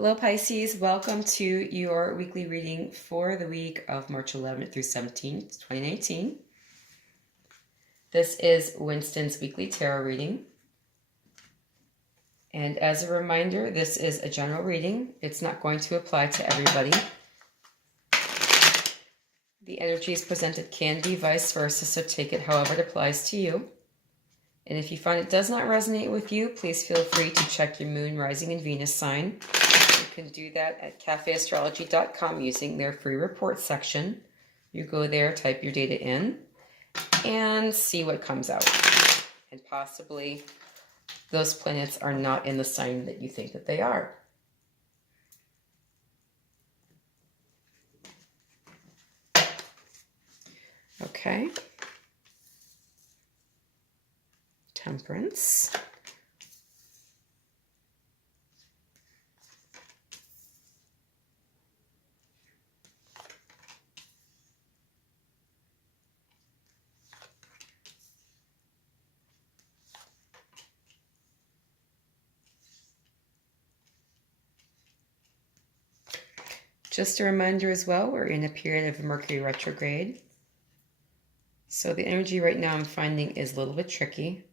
Hello Pisces, welcome to your weekly reading for the week of March 11th through 17th, 2019. This is Winston's weekly tarot reading. And as a reminder, this is a general reading. It's not going to apply to everybody. The energies presented can be vice versa, so take it however it applies to you. And if you find it does not resonate with you, please feel free to check your moon, rising, and Venus sign. You can do that at cafeastrology.com using their free report section. You go there, type your data in, and see what comes out. And possibly those planets are not in the sign that you think that they are. Okay. Temperance. Just a reminder as well, we're in a period of Mercury retrograde. So the energy right now I'm finding is a little bit tricky.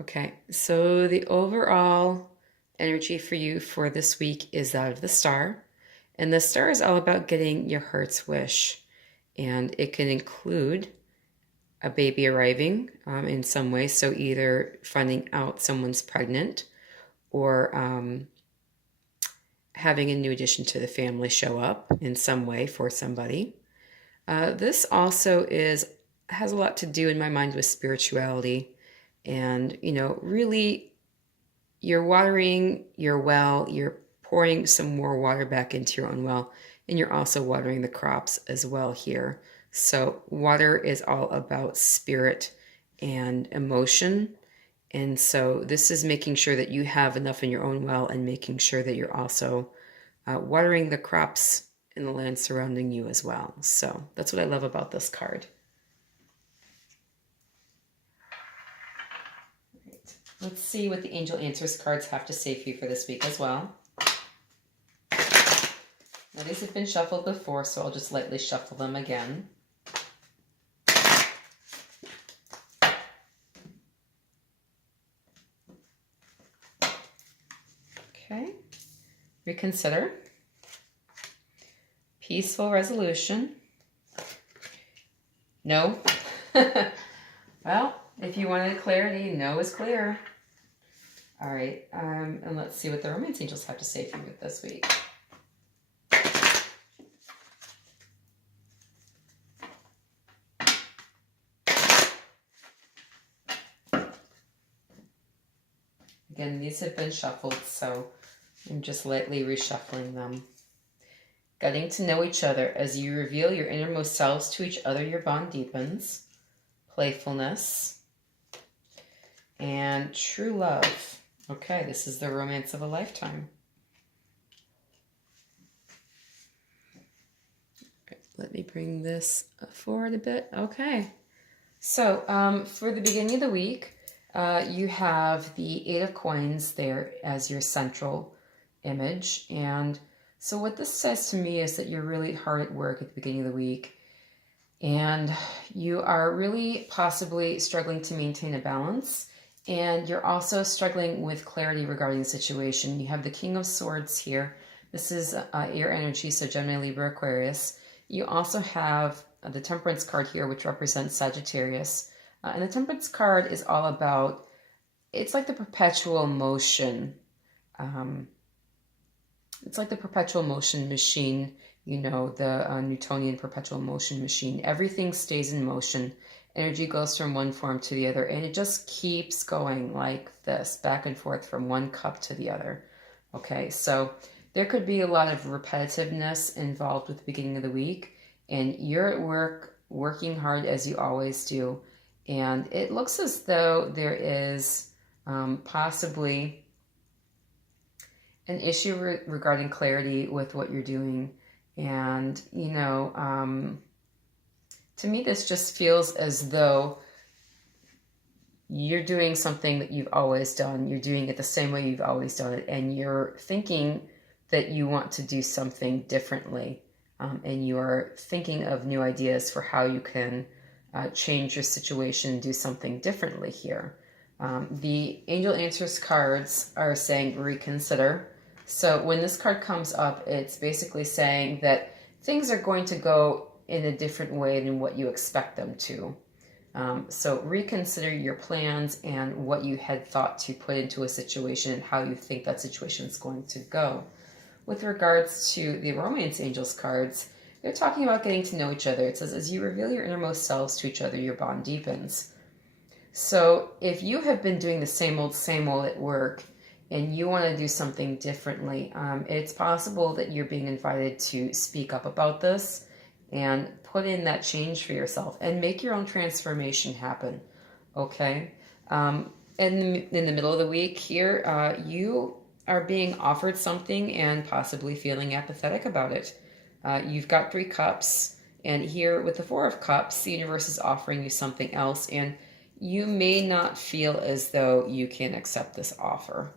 Okay, so the overall energy for you for this week is that of the Star. And the Star is all about getting your heart's wish. And it can include a baby arriving in some way. So either finding out someone's pregnant or having a new addition to the family show up in some way for somebody. This also has a lot to do in my mind with spirituality. And, really you're watering your well, you're pouring some more water back into your own well, and you're also watering the crops as well here. So water is all about spirit and emotion. And so this is making sure that you have enough in your own well and making sure that you're also watering the crops in the land surrounding you as well. So that's what I love about this card. Right. Let's see what the Angel Answers cards have to say for you for this week as well. Now these have been shuffled before, so I'll just lightly shuffle them again. Okay. Reconsider. Peaceful resolution. No. Well, if you wanted clarity, no is clear. All right, and let's see what the Romance Angels have to say for you this week. Again, these have been shuffled, so I'm just lightly reshuffling them. Getting to know each other. As you reveal your innermost selves to each other, your bond deepens. Playfulness. And true love. Okay, this is the romance of a lifetime. Okay, let me bring this forward a bit. Okay. So, for the beginning of the week, you have the Eight of Coins there as your central image. And so what this says to me is that you're really hard at work at the beginning of the week. And you are really possibly struggling to maintain a balance. And you're also struggling with clarity regarding the situation. You have the King of Swords here. This is air energy, so Gemini, Libra, Aquarius. You also have the Temperance card here, which represents Sagittarius. And the Temperance card is all about, it's like the perpetual motion. It's like the perpetual motion machine, the Newtonian perpetual motion machine. Everything stays in motion. Energy goes from one form to the other, and it just keeps going like this, back and forth from one cup to the other. Okay, so there could be a lot of repetitiveness involved with the beginning of the week, and you're at work, working hard as you always do. And it looks as though there is possibly an issue regarding clarity with what you're doing. And, to me, this just feels as though you're doing something that you've always done. You're doing it the same way you've always done it. And you're thinking that you want to do something differently. And you're thinking of new ideas for how you can change your situation, do something differently here. The Angel Answers cards are saying reconsider. So when this card comes up, it's basically saying that things are going to go in a different way than what you expect them to. So reconsider your plans and what you had thought to put into a situation and how you think that situation is going to go. With regards to the Romance Angels cards, they're talking about getting to know each other. It says, as you reveal your innermost selves to each other, your bond deepens. So if you have been doing the same old at work and you want to do something differently, it's possible that you're being invited to speak up about this and put in that change for yourself and make your own transformation happen, okay? In the middle of the week here, you are being offered something and possibly feeling apathetic about it. You've got 3 cups, and here with the 4 of cups, the universe is offering you something else, and you may not feel as though you can accept this offer.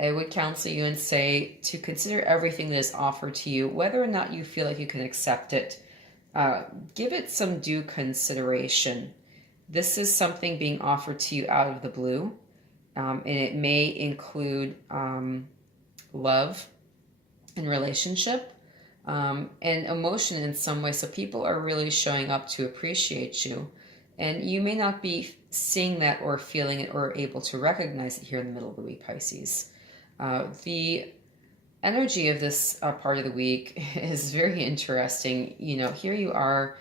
I would counsel you and say to consider everything that is offered to you, whether or not you feel like you can accept it. Give it some due consideration. This is something being offered to you out of the blue, and it may include love and relationship and emotion in some way. So people are really showing up to appreciate you. And you may not be seeing that or feeling it or able to recognize it here in the middle of the week, Pisces. The energy of this part of the week is very interesting. You know, here you are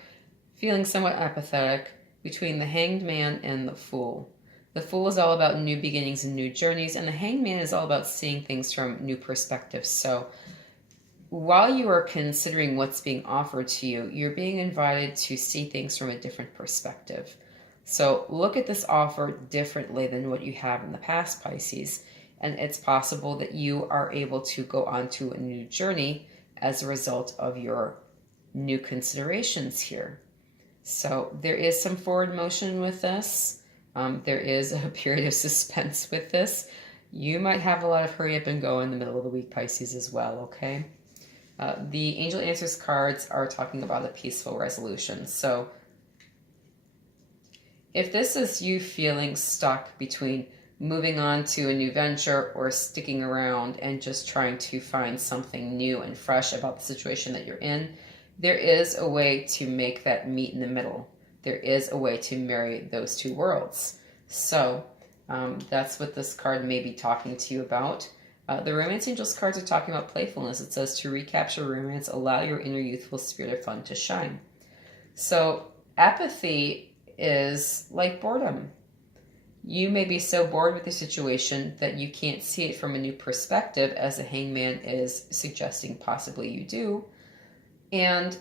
feeling somewhat apathetic between the Hanged Man and the Fool. The Fool is all about new beginnings and new journeys, and the Hanged Man is all about seeing things from new perspectives. So while you are considering what's being offered to you, you're being invited to see things from a different perspective. So look at this offer differently than what you have in the past, Pisces. And it's possible that you are able to go on to a new journey as a result of your new considerations here. So there is some forward motion with this. There is a period of suspense with this. You might have a lot of hurry up and go in the middle of the week, Pisces, as well, okay? The Angel Answers cards are talking about a peaceful resolution. So if this is you feeling stuck between moving on to a new venture or sticking around and just trying to find something new and fresh about the situation that you're in, there is a way to make that meet in the middle. There is a way to marry those two worlds. So that's what this card may be talking to you about. The Romance Angels cards are talking about playfulness. It says to recapture romance, allow your inner youthful spirit of fun to shine. So apathy is like boredom. You may be so bored with the situation that you can't see it from a new perspective, as the Hangman is suggesting possibly you do. And,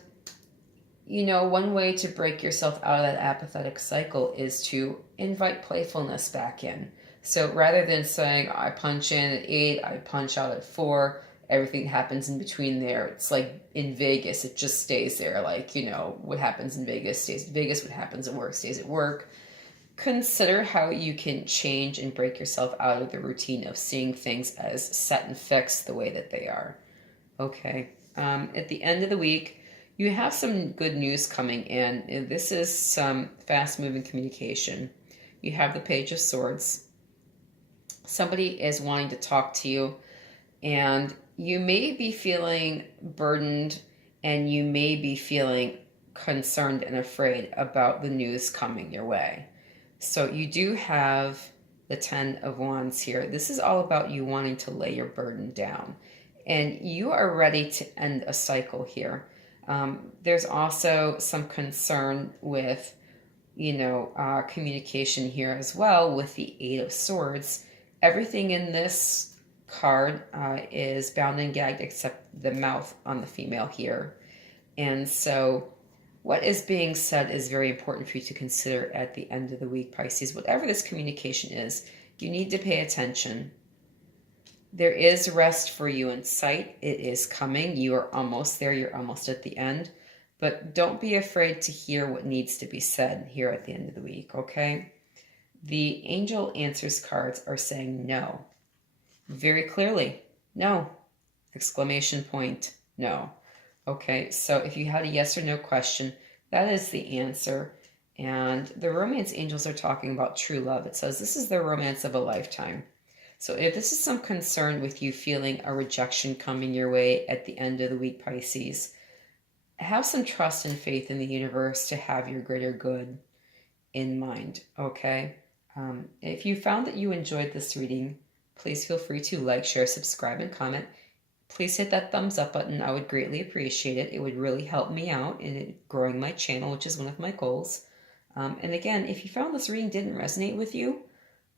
you know, one way to break yourself out of that apathetic cycle is to invite playfulness back in. So rather than saying, I punch in at 8, I punch out at 4, everything happens in between there. It's like in Vegas, it just stays there. Like, you know, what happens in Vegas stays in Vegas, what happens at work stays at work. Consider how you can change and break yourself out of the routine of seeing things as set and fixed the way that they are. Okay. At the end of the week, you have some good news coming in. And this is some fast-moving communication. You have the Page of Swords. Somebody is wanting to talk to you, and you may be feeling burdened, and you may be feeling concerned and afraid about the news coming your way. So you do have the 10 of Wands here. This is all about you wanting to lay your burden down, and you are ready to end a cycle here. There's also some concern with, communication here as well with the 8 of Swords. Everything in this card is bound and gagged except the mouth on the female here. And so what is being said is very important for you to consider at the end of the week, Pisces. Whatever this communication is, you need to pay attention. There is rest for you in sight. It is coming. You are almost there. You're almost at the end. But don't be afraid to hear what needs to be said here at the end of the week, okay? The angel answers cards are saying no. Very clearly, no. Exclamation point, no. Okay, so if you had a yes or no question, that is the answer. And the romance angels are talking about true love. It says this is the romance of a lifetime. So if this is some concern with you feeling a rejection coming your way at the end of the week, Pisces, have some trust and faith in the universe to have your greater good in mind, okay? If you found that you enjoyed this reading, please feel free to like, share, subscribe, and comment. Please hit that thumbs up button. I would greatly appreciate it. It would really help me out in growing my channel, which is one of my goals. And again, if you found this reading didn't resonate with you,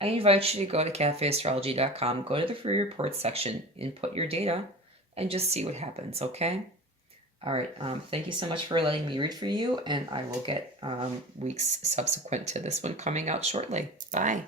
I invite you to go to cafeastrology.com, go to the free reports section, input your data, and just see what happens, okay? All right, thank you so much for letting me read for you, and I will get weeks subsequent to this one coming out shortly. Bye.